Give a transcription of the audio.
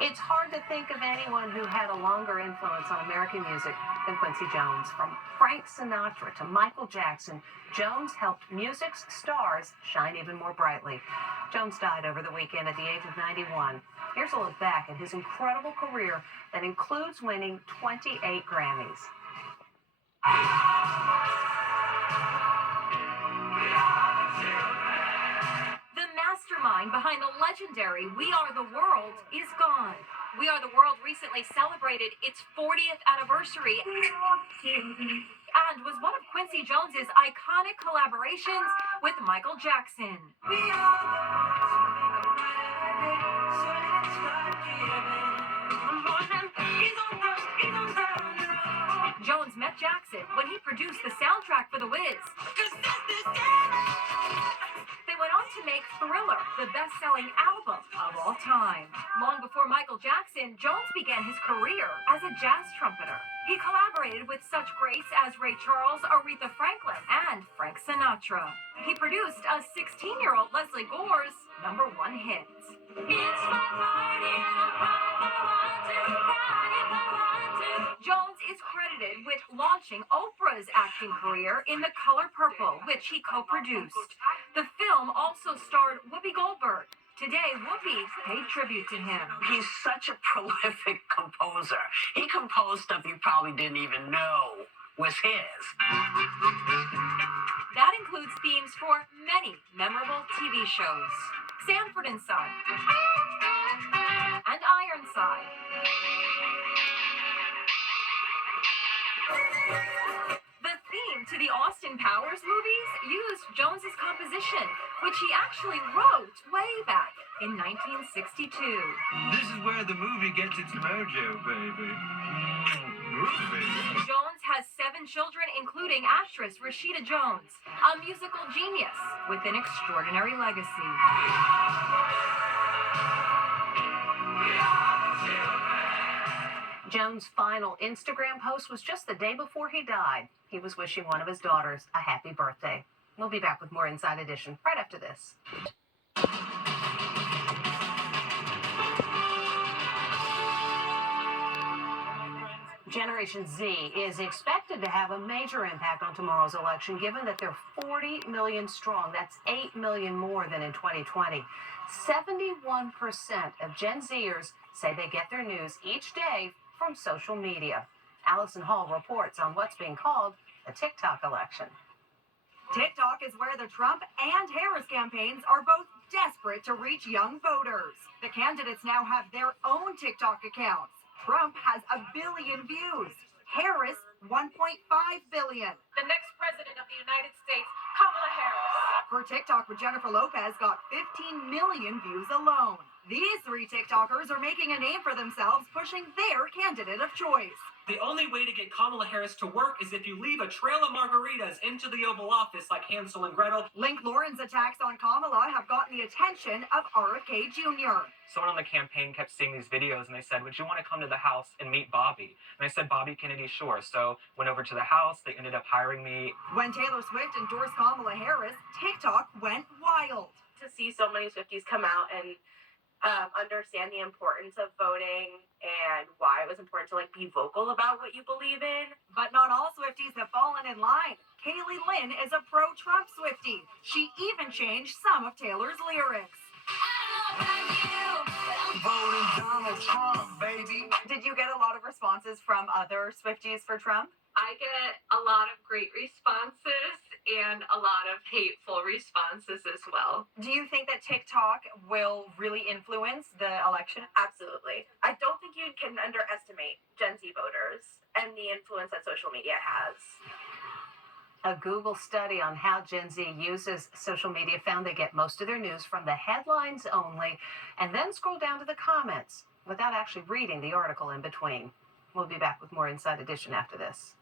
It's hard to think of anyone who had a longer influence on American music than Quincy Jones. From Frank Sinatra to Michael Jackson, Jones helped music's stars shine even more brightly. Jones died over the weekend at the age of 91. Here's a look back at his incredible career that includes winning 28 Grammys. The mastermind behind the legendary We Are the World is gone. We Are the World recently celebrated its 40th anniversary and was one of Quincy Jones's iconic collaborations with Michael Jackson. Jones met Jackson when he produced the soundtrack for The Wiz. They went on to make Thriller, the best-selling album of all time. Long before Michael Jackson, Jones began his career as a jazz trumpeter. He collaborated with such greats as Ray Charles, Aretha Franklin, and Frank Sinatra. He produced a 16-year-old Leslie Gore's #1 hit. It's my party, Jones is credited with launching Oprah's acting career in The Color Purple, which he co-produced. The film also starred Whoopi Goldberg. Today, Whoopi paid tribute to him. He's such a prolific composer. He composed stuff you probably didn't even know was his. That includes themes for many memorable TV shows. Sanford and Son and Ironside. The theme to the Austin Powers movies used Jones's composition, which he actually wrote way back in 1962. This is where the movie gets its mojo, baby. Groovy. Jones has 7 children, including actress Rashida Jones, a musical genius with an extraordinary legacy. Jones' final Instagram post was just the day before he died. He was wishing one of his daughters a happy birthday. We'll be back with more Inside Edition right after this. Generation Z is expected to have a major impact on tomorrow's election, given that they're 40 million strong. That's 8 million more than in 2020. 71% of Gen Zers say they get their news each day from social media. Allison Hall reports on what's being called the TikTok election. TikTok is where the Trump and Harris campaigns are both desperate to reach young voters. The candidates now have their own TikTok accounts. Trump has 1 billion views. Harris, 1.5 billion. The next president of the United States, Kamala Harris. Her TikTok with Jennifer Lopez got 15 million views alone. These 3 TikTokers are making a name for themselves, pushing their candidate of choice. The only way to get Kamala Harris to work is if you leave a trail of margaritas into the Oval Office like Hansel and Gretel. Link Lauren's attacks on Kamala have gotten the attention of RFK Jr. Someone on the campaign kept seeing these videos and they said, would you want to come to the house and meet Bobby? And I said, Bobby Kennedy, sure. So went over to the house. They ended up hiring me. When Taylor Swift endorsed Kamala Harris, TikTok went wild. To see so many Swifties come out and understand the importance of voting and why it was important to be vocal about what you believe in. But not all Swifties have fallen in line. Kaylee Lynn is a pro-Trump Swiftie. She even changed some of Taylor's lyrics. Voting Donald Trump, baby. Did you get a lot of responses from other Swifties for Trump? I get a lot of great responses and a lot of hateful responses as well. Do you think that TikTok will really influence the election? Absolutely. I don't think you can underestimate Gen Z voters and the influence that social media has. A Google study on how Gen Z uses social media found they get most of their news from the headlines only and then scroll down to the comments without actually reading the article in between. We'll be back with more Inside Edition after this.